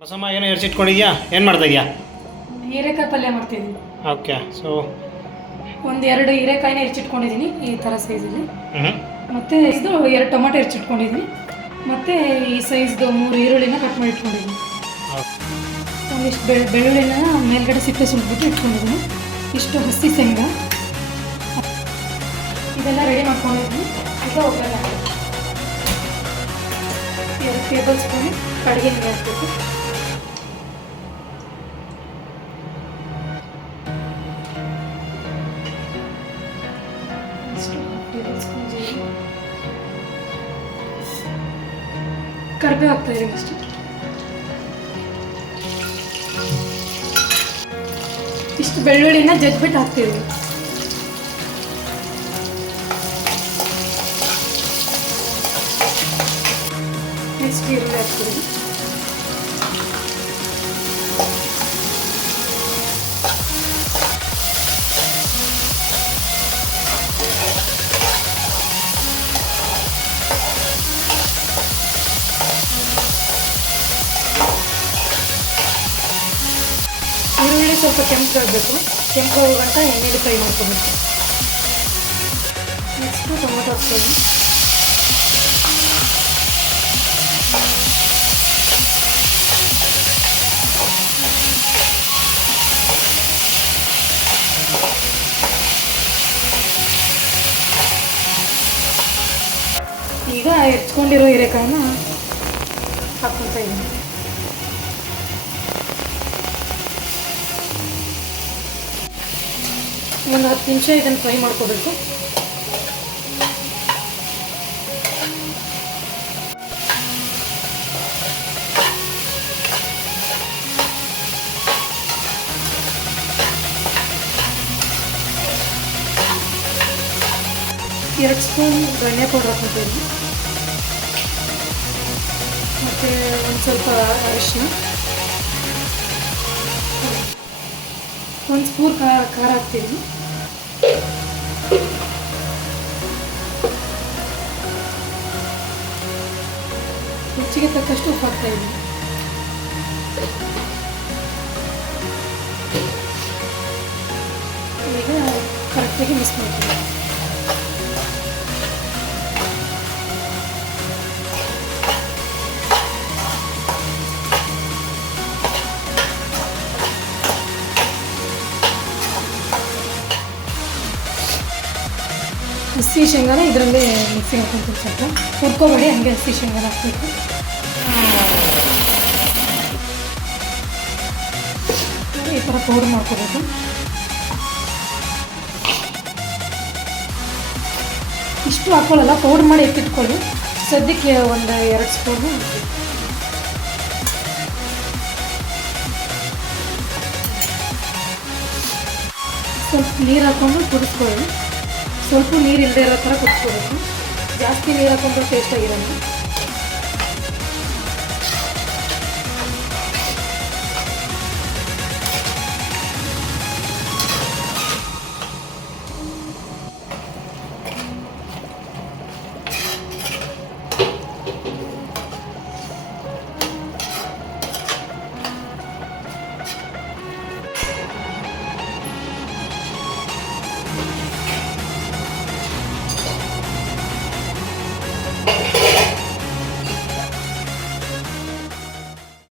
ಬಸಮ್ಮ ಏನೋ ಎರ್ಚಿಟ್ಕೊಂಡಿದ್ಯಾ? ಏನು ಮಾಡ್ತಾಯಿದ್ಯಾ? ಹೀರೆಕಾಯಿ ಪಲ್ಯ ಮಾಡ್ತಿದ್ದೀನಿ. ಓಕೆ. ಸೊ ಒಂದೆರಡು ಹೀರೆಕಾಯಿನ ಹೆಚ್ಚಿಟ್ಕೊಂಡಿದ್ದೀನಿ ಈ ಥರ ಸೈಜಲ್ಲಿ. ಮತ್ತು ಇದು 2 ಟೊಮೆಟೊ ಹೆಚ್ಚಿಟ್ಕೊಂಡಿದ್ದೀನಿ. ಮತ್ತು ಈ ಸೈಜ್ದು 3 ಈರುಳ್ಳಿನ ಕಟ್ ಮಾಡಿ ಇಟ್ಕೊಂಡಿದ್ದೀನಿ. ಒಂದಿಷ್ಟು ಬೆಳ್ಳುಳ್ಳಿನ ಮೇಲ್ಗಡೆ ಸಿಪ್ಪೆ ಸುಲ್ಬಿಟ್ಟು ಇಟ್ಕೊಂಡಿದ್ದೀನಿ. ಇಷ್ಟು ಹಸಿ ಶೇಂಗಾ ಇದೆಲ್ಲ ರೆಡಿ ಮಾಡ್ಕೊಂಡಿದ್ದೀನಿ. ಈಗ ಒಗ್ಗರಣೆ 2 ಟೇಬಲ್ ಸ್ಪೂನ್ ಕಡುಗೆ ಎಣ್ಣೆ ಹಾಕಬೇಕು. ಕರಿಬೇವು ಹಾಕ್ತಾ ಇದ್ದೀನಿ ಅಷ್ಟೇ. ಇಷ್ಟು ಬೆಳ್ಳುಳ್ಳಿನ ಜಜ್ಬಿಟ್ಟು ಹಾಕ್ತೀವಿ. ನೆಕ್ಸ್ಟ್ ಈರುಳ್ಳಿ ಹಾಕ್ತೀವಿ. ಈರುಳ್ಳಿ ಸ್ವಲ್ಪ ಕೆಂಪಾಗಬೇಕು. ಕೆಂಪಾಗೋ ಗಂಟ ಎಣ್ಣೆಲಿ ಫ್ರೈ ಮಾಡ್ಕೋಬೇಕು. ನೆಕ್ಸ್ಟು ಟೊಮೊಟೊ ಹಾಕ್ತೀವಿ. ಈಗ ಹೆಚ್ಕೊಂಡಿರೋ ಹೀರೆಕಾಯಿನ ಹಾಕ್ಕೊಳ್ತಾ ಇದ್ದೀನಿ. ಒಂದು 10 ನಿಮಿಷ ಇದನ್ನು ಫ್ರೈ ಮಾಡ್ಕೋಬೇಕು. ಎರಡು ಸ್ಪೂನ್ ಧನಿಯಾ ಪೌಡರ್ ಹಾಕ್ಕೊಳ್ತೀನಿ. ಮತ್ತು ಒಂದು ಸ್ವಲ್ಪ ಅರಿಶಿನ, 1 ಸ್ಪೂನ್ ಖಾರ ಹಾಕ್ತೀನಿ. ರುಚಿಗೆ ತಕ್ಕಷ್ಟು ಉಪ್ಪು ಹಾಕ್ತಾ ಇದ್ದೀನಿ. ಈಗ ಕರೆಕ್ಟಾಗಿ ಮಿಕ್ಸ್ ಮಾಡ್ತೀನಿ. ಹಸಿ ಶೇಂಗಾನ ಇದರಲ್ಲೇ ಮಿಕ್ಸಿಗೆ ಹಾಕ್ಕೊಂಡು ಸ್ವಲ್ಪ ಹುರ್ಕೋಬೇಡಿ, ಹಂಗೆ ಹಸಿ ಶೇಂಗಾನ ಹಾಕಬೇಕು. ಈ ಥರ ಪೌಡರ್ ಮಾಡ್ಕೋಬೇಕು. ಇಷ್ಟು ಹಾಕ್ಕೊಳ್ಳಲ್ಲ, ಪೌಡ್ರ್ ಮಾಡಿ ಎತ್ತಿಟ್ಕೊಳ್ಳಿ. ಸದ್ಯಕ್ಕೆ ಒಂದು 2 ಸ್ಪೂನು ಸ್ವಲ್ಪ ನೀರು ಹಾಕ್ಕೊಂಡು ಕುದಿಸ್ಕೊಳ್ಳಿ. ಸ್ವಲ್ಪ ನೀರು ಇಲ್ಲದೆ ಇರೋ ಥರ ಕುದಿಸ್ಕೋಬೇಕು. ಜಾಸ್ತಿ ನೀರು ಹಾಕೊಂಡ್ರೆ ಟೇಸ್ಟ್ ಆಗಿರೋಲ್ಲ.